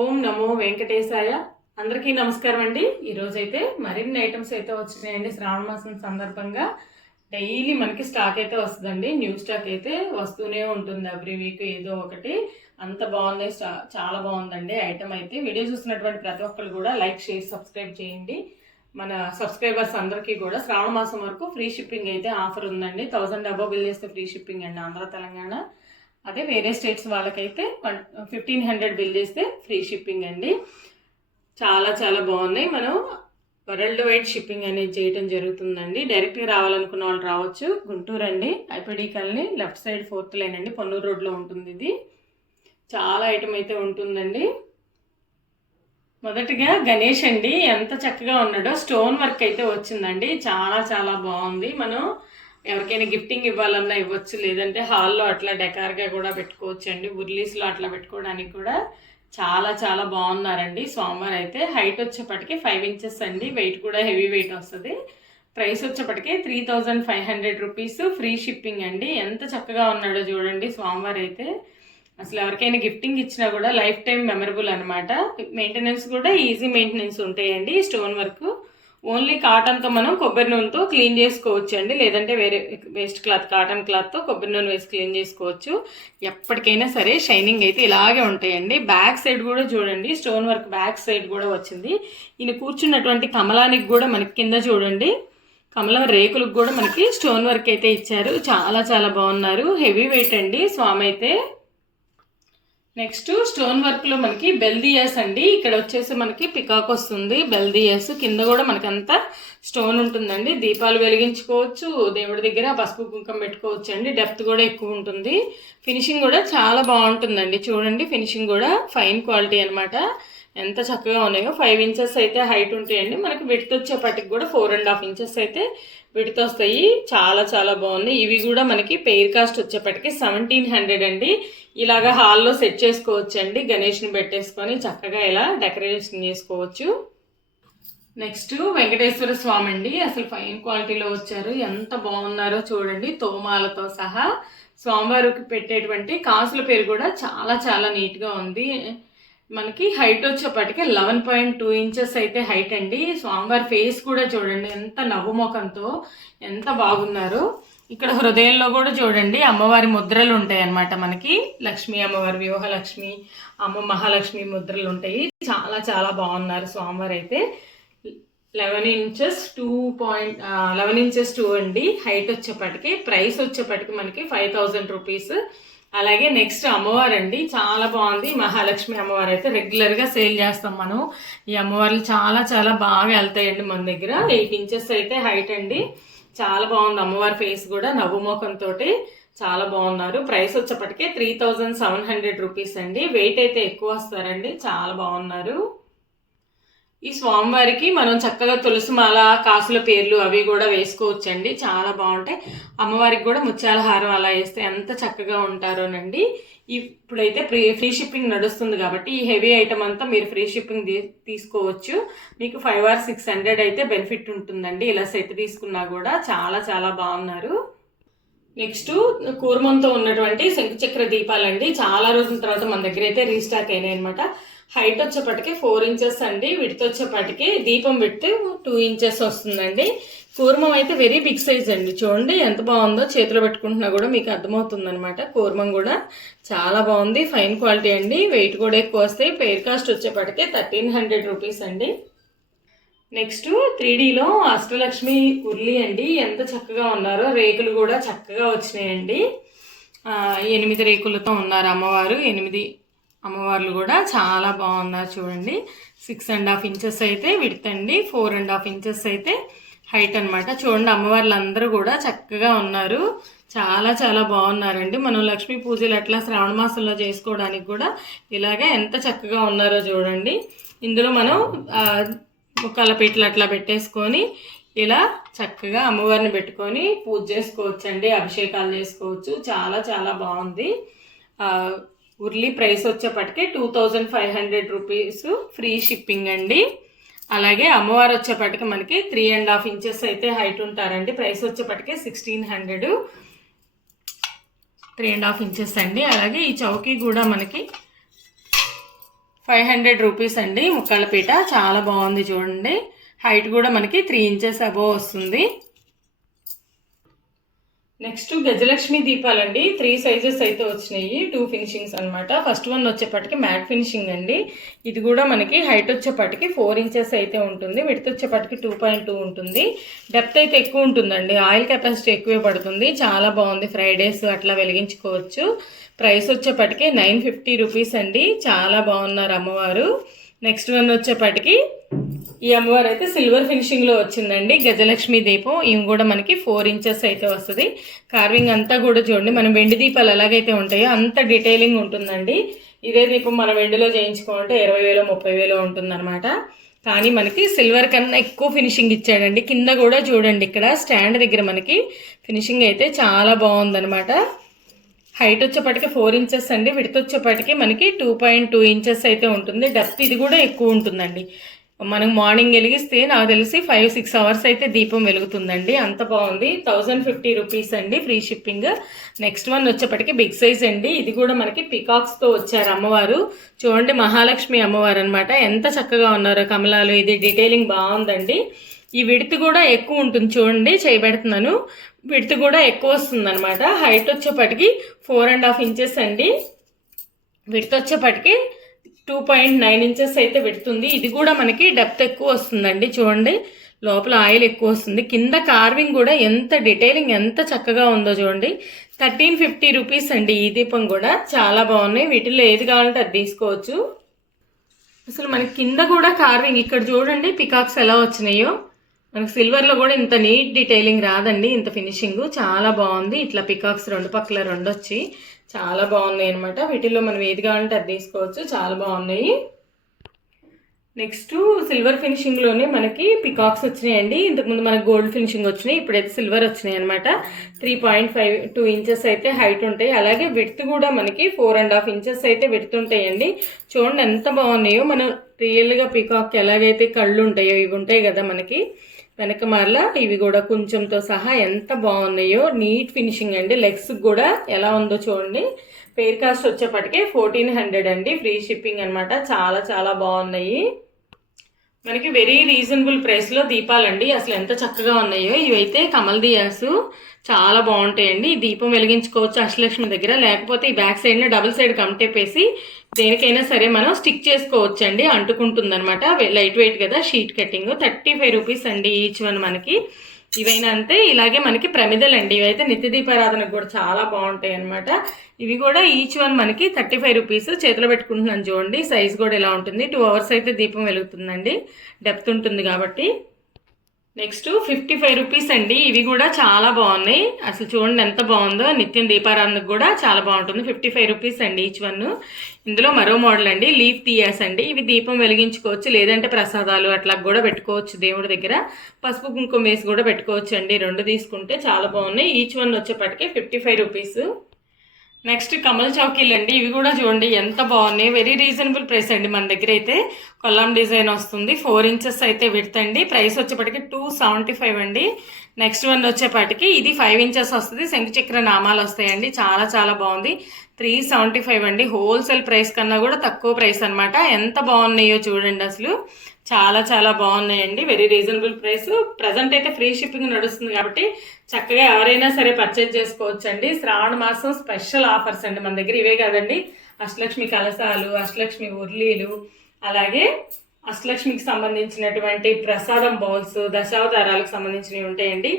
ఓం నమో వెంకటేశాయ. అందరికీ నమస్కారం అండి. ఈరోజైతే మరిన్ని ఐటమ్స్ అయితే వచ్చినాయండి. శ్రావణ మాసం సందర్భంగా డైలీ మనకి స్టాక్ అయితే వస్తుందండి. న్యూ స్టాక్ అయితే వస్తూనే ఉంటుంది. ఎవ్రీ వీక్ ఏదో ఒకటి. అంత బాగుంది, చాలా బాగుందండి ఐటమ్ అయితే. వీడియో చూస్తున్నటువంటి ప్రతి ఒక్కరు కూడా లైక్, షేర్, సబ్స్క్రైబ్ చేయండి. మన సబ్స్క్రైబర్స్ అందరికీ కూడా శ్రావణ మాసం వరకు ఫ్రీ షిప్పింగ్ అయితే ఆఫర్ ఉందండి. 1000 అబవ్ బిల్ చేస్తే ఫ్రీ షిప్పింగ్ అండి ఆంధ్ర తెలంగాణ. అదే వేరే స్టేట్స్ వాళ్ళకైతే 1500 బిల్ చేస్తే ఫ్రీ షిప్పింగ్ అండి. చాలా చాలా బాగున్నాయి. మనం వరల్డ్ వైడ్ షిప్పింగ్ అనేది చేయటం జరుగుతుందండి. డైరెక్ట్గా రావాలనుకున్న వాళ్ళు రావచ్చు. గుంటూరు అండి, IPD colony, left side 4th line అండి, పొన్నూరు రోడ్లో ఉంటుంది. ఇది చాలా ఐటమ్ అయితే ఉంటుందండి. మొదటిగా గణేష్ అండి, ఎంత చక్కగా ఉన్నాడో. స్టోన్ వర్క్ అయితే వచ్చిందండి. చాలా చాలా బాగుంది. మనం ఎవరికైనా గిఫ్టింగ్ ఇవ్వాలన్నా ఇవ్వచ్చు, లేదంటే హాల్లో అట్లా డెకార్గా కూడా పెట్టుకోవచ్చు అండి. ఉర్లీస్లో అట్లా పెట్టుకోవడానికి కూడా చాలా చాలా బాగున్నారండి. స్వామివారు అయితే హైట్ వచ్చేప్పటికి 5 inches అండి. వెయిట్ కూడా హెవీ వెయిట్ వస్తుంది. ప్రైస్ వచ్చేప్పటికి 3500 రూపీస్, ఫ్రీ షిప్పింగ్ అండి. ఎంత చక్కగా ఉన్నాడో చూడండి స్వామివారు అయితే. అసలు ఎవరికైనా గిఫ్టింగ్ ఇచ్చినా కూడా లైఫ్ టైం మెమరబుల్ అనమాట. మెయింటెనెన్స్ కూడా ఈజీ మెయింటెనెన్స్ ఉంటాయండి. స్టోన్ వర్క్ ఓన్లీ కాటన్తో మనం కొబ్బరి నూనెతో క్లీన్ చేసుకోవచ్చు అండి, లేదంటే వేరే వేస్ట్ క్లాత్, కాటన్ క్లాత్తో కొబ్బరి నూనె వేసి క్లీన్ చేసుకోవచ్చు. ఎప్పటికైనా సరే షైనింగ్ అయితే ఇలాగే ఉంటాయండి. బ్యాక్ సైడ్ కూడా చూడండి, స్టోన్ వర్క్ బ్యాక్ సైడ్ కూడా వచ్చింది. ఈయన కూర్చున్నటువంటి కమలానికి కూడా మనకి కింద చూడండి, కమలం రేకులకు కూడా మనకి స్టోన్ వర్క్ అయితే ఇచ్చారు. చాలా చాలా బాగున్నారు. హెవీ వెయిట్ అండి స్వామి అయితే. నెక్స్ట్ స్టోన్ వర్క్లో మనకి బెల్దియాస్ అండి. ఇక్కడ వచ్చేసి మనకి పికాక్ వస్తుంది, బెల్దియాస్ కింద కూడా మనకంతా స్టోన్ ఉంటుందండి. దీపాలు వెలిగించుకోవచ్చు, దేవుడి దగ్గర పసుపు కుంకం పెట్టుకోవచ్చు అండి. డెప్త్ కూడా ఎక్కువ ఉంటుంది. ఫినిషింగ్ కూడా చాలా బాగుంటుందండి. చూడండి ఫినిషింగ్ కూడా ఫైన్ క్వాలిటీ అనమాట. ఎంత చక్కగా ఉన్నాయో. 5 inches అయితే హైట్ ఉంటాయండి. మనకి విడ్త్ వచ్చేపటికి కూడా 4.5 inches అయితే విడ్త్ వస్తాయి. చాలా చాలా బాగున్నాయి. ఇవి కూడా మనకి పెయిర్ కాస్ట్ వచ్చేపటికి 1700 అండి. ఇలాగా హాల్లో సెట్ చేసుకోవచ్చు అండి. గణేష్ని పెట్టేసుకొని చక్కగా ఇలా డెకరేషన్ చేసుకోవచ్చు. నెక్స్ట్ వెంకటేశ్వర స్వామి అండి. అసలు ఫైన్ క్వాలిటీలో వచ్చారు. ఎంత బాగున్నారో చూడండి. తోమాలతో సహా స్వామివారికి పెట్టేటువంటి కాసుల పేరు కూడా చాలా చాలా నీట్గా ఉంది. మనకి హైట్ వచ్చేప్పటికి 11.2 inches అయితే హైట్ అండి. స్వామివారి ఫేస్ కూడా చూడండి, ఎంత నవ్వుముఖంతో ఎంత బాగున్నారు. ఇక్కడ హృదయంలో కూడా చూడండి అమ్మవారి ముద్రలు ఉంటాయి అన్నమాట. మనకి లక్ష్మీ అమ్మవారి, వ్యూహలక్ష్మి, అమ్మ మహాలక్ష్మి ముద్రలు ఉంటాయి. చాలా చాలా బాగున్నారు స్వామివారు అయితే. 11 inches 2 అండి హైట్ వచ్చేప్పటికి. ప్రైస్ వచ్చేప్పటికి మనకి 5000 రూపీస్. అలాగే నెక్స్ట్ అమ్మవారు అండి, చాలా బాగుంది. మహాలక్ష్మి అమ్మవారు అయితే రెగ్యులర్గా సేల్ చేస్తాం మనం. ఈ అమ్మవార్లు చాలా చాలా బాగా వెళ్తాయండి మన దగ్గర. 8 inches అయితే హైట్ అండి. చాలా బాగుంది. అమ్మవారి ఫేస్ కూడా నవ్వుమోకంతో చాలా బాగున్నారు. ప్రైస్ వచ్చేప్పటికే 3700 రూపీస్ అండి. వెయిట్ అయితే ఎక్కువ వస్తారండి. చాలా బాగున్నారు. ఈ స్వామివారికి మనం చక్కగా తులసిమాల, కాసుల పేర్లు అవి కూడా వేసుకోవచ్చండి. చాలా బాగుంటాయి. అమ్మవారికి కూడా ముత్యాల హారం అలా వేస్తే ఎంత చక్కగా ఉంటారోనండి. ఇప్పుడైతే ఫ్రీ షిప్పింగ్ నడుస్తుంది కాబట్టి ఈ హెవీ ఐటమ్ అంతా మీరు ఫ్రీ షిప్పింగ్ తీసుకోవచ్చు. మీకు 5 or 600 అయితే బెనిఫిట్ ఉంటుందండి. ఇలా సెట్ తీసుకున్నా కూడా చాలా చాలా బాగున్నారు. నెక్స్ట్ కూర్మంతో ఉన్నటువంటి శంకుచక్ర దీపాలండి. చాలా రోజుల తర్వాత మన దగ్గర అయితే రీస్టాక్ అయినాయి అనమాట. హైట్ వచ్చేప్పటికి 4 inches అండి. విడ్త్ వచ్చేప్పటికి దీపం విడ్త్ 2 inches వస్తుందండి. కూర్మం అయితే వెరీ బిగ్ సైజ్ అండి. చూడండి ఎంత బాగుందో. చేతిలో పెట్టుకుంటున్నా కూడా మీకు అర్థమవుతుంది అనమాట. కూర్మం కూడా చాలా బాగుంది. ఫైన్ క్వాలిటీ అండి. వెయిట్ కూడా ఎక్కువ వస్తాయి. పెయిర్ కాస్ట్ వచ్చేప్పటికి 1300 రూపీస్ అండి. నెక్స్ట్ 3Dలో అష్టలక్ష్మి ఉర్లి అండి. ఎంత చక్కగా ఉన్నారో. రేకులు కూడా చక్కగా వచ్చినాయండి. 8 రేకులతో ఉన్నారు అమ్మవారు. 8 అమ్మవార్లు కూడా చాలా బాగున్నారు చూడండి. 6.5 inches అయితే విడ్త్ అండి. 4.5 inches అయితే హైట్ అనమాట. చూడండి అమ్మవార్లు అందరూ కూడా చక్కగా ఉన్నారు. చాలా చాలా బాగున్నారండి. మనం లక్ష్మీ పూజలు అట్లా శ్రావణ మాసంలో చేసుకోవడానికి కూడా ఇలాగే ఎంత చక్కగా ఉన్నారో చూడండి. ఇందులో మనం ముక్కల పీటలు అట్లా పెట్టేసుకొని ఇలా చక్కగా అమ్మవారిని పెట్టుకొని పూజ చేసుకోవచ్చు అండి. అభిషేకాలు చేసుకోవచ్చు. చాలా చాలా బాగుంది. ఉర్లీ ప్రైస్ వచ్చేప్పటికి 2500 రూపీస్, ఫ్రీ షిప్పింగ్ అండి. అలాగే అమ్మవారు వచ్చేప్పటికి మనకి 3.5 inches అయితే హైట్ ఉంటారండి. ప్రైస్ వచ్చేప్పటికి 1600, 3.5 inches అండి. అలాగే ఈ చౌకీ కూడా మనకి 500 రూపీస్ అండి ముక్కల పీట. చాలా బాగుంది చూడండి. హైట్ కూడా మనకి 3 ఇంచెస్ అబోవ్ వస్తుంది. నెక్స్ట్ గజలక్ష్మి దీపాలండి. 3 సైజెస్ అయితే వచ్చినాయి, 2 ఫినిషింగ్స్ అనమాట. ఫస్ట్ వన్ వచ్చేపటికి మ్యాట్ ఫినిషింగ్ అండి. ఇది కూడా మనకి హైట్ వచ్చేపటికి 4 ఇంచెస్ అయితే ఉంటుంది. విడ్త్ వచ్చేపటికి 2.2 ఉంటుంది. డెప్త్ అయితే ఎక్కువ ఉంటుందండి. ఆయిల్ కెపాసిటీ ఎక్కువే పడుతుంది. చాలా బాగుంది. ఫ్రైడేస్ అట్లా వెలిగించుకోవచ్చు. ప్రైస్ వచ్చేపటికి 950 రూపీస్ అండి. చాలా బాగున్నారు అమ్మవారు. నెక్స్ట్ వన్ వచ్చేపటికి ఈ అమ్మవారు అయితే సిల్వర్ ఫినిషింగ్లో వచ్చిందండి. గజలక్ష్మి దీపం. ఇవి కూడా మనకి 4 ఇంచెస్ అయితే వస్తుంది. కార్వింగ్ అంతా కూడా చూడండి, మనం వెండి దీపాలు ఎలాగైతే ఉంటాయో అంత డీటెయిలింగ్ ఉంటుందండి. ఇదే దీపం మనం వెండిలో చేయించుకోవాలంటే 20,000 30,000 ఉంటుందన్నమాట. కానీ మనకి సిల్వర్ కన్నా ఎక్కువ ఫినిషింగ్ ఇచ్చాడండి. కింద కూడా చూడండి, ఇక్కడ స్టాండ్ దగ్గర మనకి ఫినిషింగ్ అయితే చాలా బాగుందన్నమాట. హైట్ వచ్చేపటికి 4 ఇంచెస్ అండి. విడత వచ్చేపటికి మనకి 2.2 ఇంచెస్ అయితే ఉంటుంది. డెప్త్ ఇది కూడా ఎక్కువ ఉంటుందండి. మనం మార్నింగ్ వెలిగిస్తే నాకు తెలిసి 5-6 అవర్స్ అయితే దీపం వెలుగుతుందండి. అంత బాగుంది. 1050 రూపీస్ అండి, ఫ్రీ షిప్పింగ్. నెక్స్ట్ వన్ వచ్చేపటికి బిగ్ సైజ్ అండి. ఇది కూడా మనకి పికాక్స్తో వచ్చారు అమ్మవారు. చూడండి, మహాలక్ష్మి అమ్మవారు అనమాట. ఎంత చక్కగా ఉన్నారో కమలాలు. ఇది డీటెయిలింగ్ బాగుందండి. ఈ విడత్ కూడా ఎక్కువ ఉంటుంది. చూడండి, చేయబెడుతున్నాను. విడత్ కూడా ఎక్కువ వస్తుంది అనమాట. హైట్ వచ్చేపటికి 4.5 ఇంచెస్ అండి. విడత్ వచ్చేపటికి 2.9 ఇంచెస్ అయితే పెడుతుంది. ఇది కూడా మనకి డెప్త్ ఎక్కువ వస్తుందండి. చూడండి, లోపల ఆయిల్ ఎక్కువ వస్తుంది. కింద కార్వింగ్ కూడా ఎంత డీటెయిలింగ్ ఎంత చక్కగా ఉందో చూడండి. 1350 రూపీస్ అండి. ఈ దీపం కూడా చాలా బాగున్నాయి. వీటిల్లో ఏది కావాలంటే అది తీసుకోవచ్చు. అసలు మనకి కింద కూడా కార్వింగ్ ఇక్కడ చూడండి, పికాక్స్ ఎలా వచ్చినాయో. మనకి సిల్వర్లో కూడా ఇంత నీట్ డీటెయిలింగ్ రాదండి, ఇంత ఫినిషింగ్. చాలా బాగుంది. ఇట్లా పికాక్స్ 2 పక్కల 2 వచ్చి చాలా బాగున్నాయి అనమాట. వీటిల్లో మనం ఏది కావాలంటే అది తీసుకోవచ్చు. చాలా బాగున్నాయి. నెక్స్ట్ సిల్వర్ ఫినిషింగ్లోనే మనకి పికాక్స్ వచ్చినాయండి. ఇంతకుముందు మనకి గోల్డ్ ఫినిషింగ్ వచ్చినాయి, ఇప్పుడైతే సిల్వర్ వచ్చినాయి అనమాట. 3.52 ఇంచెస్ అయితే హైట్ ఉంటాయి. అలాగే విడ్త్ కూడా మనకి 4.5 ఇంచెస్ అయితే విడ్త్ ఉంటాయండి. చూడండి ఎంత బాగున్నాయో. మనం రియల్గా పికాక్ ఎలాగైతే కళ్ళు ఉంటాయో ఇవి ఉంటాయి కదా మనకి వెనక మార్ల, ఇవి కూడా కొంచెంతో సహా ఎంత బాగున్నాయో. నీట్ ఫినిషింగ్ అండి. లెగ్స్ కూడా ఎలా ఉందో చూడండి. పేర్ కాస్ట్ వచ్చేపటికే 1400 అండి, ఫ్రీ షిప్పింగ్ అనమాట. చాలా చాలా బాగున్నాయి. మనకి వెరీ రీజనబుల్ ప్రైస్లో దీపాలండి. అసలు ఎంత చక్కగా ఉన్నాయో. ఇవైతే కమల్ దియాసు చాలా బాగుంటాయండి. ఈ దీపం వెలిగించుకోవచ్చు అష్టలక్ష్మి దగ్గర. లేకపోతే ఈ బ్యాక్ సైడ్ని డబుల్ సైడ్ కమ్టేపేసి దేనికైనా సరే మనం స్టిక్ చేసుకోవచ్చు అండి. అంటుకుంటుంది అనమాట. లైట్ వెయిట్ కదా, షీట్ కటింగ్. 35 రూపీస్ అండి ఈచ్ వన్ మనకి. ఇవైనా అంతే. ఇలాగే మనకి ప్రమిదలు అండి. ఇవైతే నిత్య దీపారాధనకు కూడా చాలా బాగుంటాయి అనమాట. ఇవి కూడా ఈచ్ వన్ మనకి 35 రూపీస్. చేతిలో పెట్టుకుంటున్నాను చూడండి. సైజ్ కూడా ఇలా ఉంటుంది. 2 అవర్స్ అయితే దీపం వెలుగుతుందండి, డెప్త్ ఉంటుంది కాబట్టి. నెక్స్ట్ 55 రూపీస్ అండి. ఇవి కూడా చాలా బాగున్నాయి. అసలు చూడండి ఎంత బాగుందో. నిత్యం దీపారాధనకు కూడా చాలా బాగుంటుంది. 55 రూపీస్ అండి ఈచ్ వన్. ఇందులో మరో మోడల్ అండి, లీఫ్ దియాస్ అండి. ఇవి దీపం వెలిగించుకోవచ్చు, లేదంటే ప్రసాదాలు అట్లా కూడా పెట్టుకోవచ్చు. దేవుడి దగ్గర పసుపు కుంకుమ వేసి కూడా పెట్టుకోవచ్చు అండి. 2 తీసుకుంటే చాలా బాగున్నాయి. ఈచ్ వన్ వచ్చేపటికి 55 రూపీస్. నెక్స్ట్ కమల్ చౌకీలు అండి. ఇవి కూడా చూడండి ఎంత బాగున్నాయి. వెరీ రీజనబుల్ ప్రైస్ అండి. మన దగ్గర అయితే కొల్లం డిజైన్ వస్తుంది. 4 ఇంచెస్ అయితే విడ్త్ అండి. ప్రైస్ వచ్చేపటికి 275 అండి. నెక్స్ట్ వన్ వచ్చేపాటికి ఇది 5 ఇంచెస్ వస్తుంది. శంకుచక్ర నామాలు వస్తాయండి. చాలా చాలా బాగుంది. 375 అండి. హోల్సేల్ ప్రైస్ కన్నా కూడా తక్కువ ప్రైస్ అనమాట. ఎంత బాగున్నాయో చూడండి. అసలు చాలా చాలా బాగున్నాయండి. Very reasonable price. ప్రజెంట్ అయితే ఫ్రీ షిప్పింగ్ నడుస్తుంది కాబట్టి చక్కగా ఎవరైనా సరే పర్చేజ్ చేసుకోవచ్చు అండి. శ్రావణ మాసం స్పెషల్ ఆఫర్స్ అండి మన దగ్గర. ఇవే కాదండి, అష్టలక్ష్మి కలశాలు, అష్టలక్ష్మి ఉర్లీలు, అలాగే అష్టలక్ష్మికి సంబంధించినటువంటి ప్రసాదం బౌల్స్, దశావతారాలకు సంబంధించినవి ఉంటాయండి.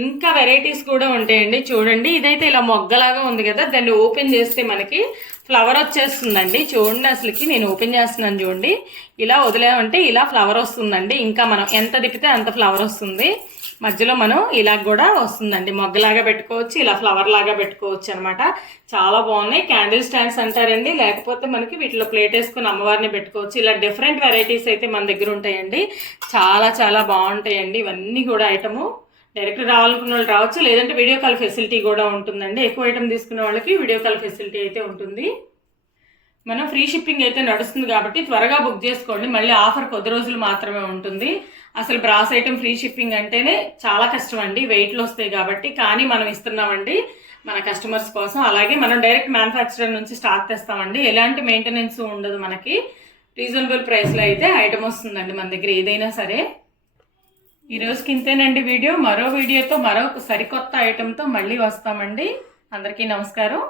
ఇంకా వెరైటీస్ కూడా ఉంటాయండి. చూడండి, ఇదైతే ఇలా మొగ్గలాగా ఉంది కదా, దాన్ని ఓపెన్ చేస్తే మనకి ఫ్లవర్ వచ్చేస్తుందండి. చూడండి, అసలుకి నేను ఓపెన్ చేస్తున్నాను చూడండి. ఇలా వదిలేమంటే ఇలా ఫ్లవర్ వస్తుందండి. ఇంకా మనం ఎంత తిప్పితే అంత ఫ్లవర్ వస్తుంది. మధ్యలో మనం ఇలా కూడా వస్తుందండి. మొగ్గలాగా పెట్టుకోవచ్చు, ఇలా ఫ్లవర్ లాగా పెట్టుకోవచ్చు అనమాట. చాలా బాగున్నాయి. క్యాండిల్ స్టాండ్స్ అంటారండి. లేకపోతే మనకి వీటిలో ప్లేట్ వేసుకుని అమ్మవారిని పెట్టుకోవచ్చు. ఇలా డిఫరెంట్ వెరైటీస్ అయితే మన దగ్గర ఉంటాయండి. చాలా చాలా బాగుంటాయండి. ఇవన్నీ కూడా ఐటము డైరెక్ట్ రావాలనుకున్న వాళ్ళు రావచ్చు, లేదంటే వీడియో కాల్ ఫెసిలిటీ కూడా ఉంటుందండి. ఎక్కువ ఐటమ్ తీసుకున్న వాళ్ళకి వీడియో కాల్ ఫెసిలిటీ అయితే ఉంటుంది. మనం ఫ్రీ షిప్పింగ్ అయితే నడుస్తుంది కాబట్టి త్వరగా బుక్ చేసుకోండి. మళ్ళీ ఆఫర్ కొద్ది రోజులు మాత్రమే ఉంటుంది. అసలు బ్రాస్ ఐటమ్ ఫ్రీ షిప్పింగ్ అంటేనే చాలా కష్టం అండి, వెయిట్లు వస్తాయి కాబట్టి. కానీ మనం ఇస్తున్నామండి మన కస్టమర్స్ కోసం. అలాగే మనం డైరెక్ట్ మ్యానుఫ్యాక్చరర్ నుంచి స్టాక్ తెస్తామండి. ఎలాంటి మెయింటెనెన్స్ ఉండదు మనకి. రీజనబుల్ ప్రైస్లో అయితే ఐటమ్ వస్తుందండి మన దగ్గర ఏదైనా సరే. ఈ రోజుకి ఇంతేనండి వీడియో. మరో వీడియోతో మరో సరికొత్త ఐటెంతో మళ్ళీ వస్తామండి. అందరికీ నమస్కారం.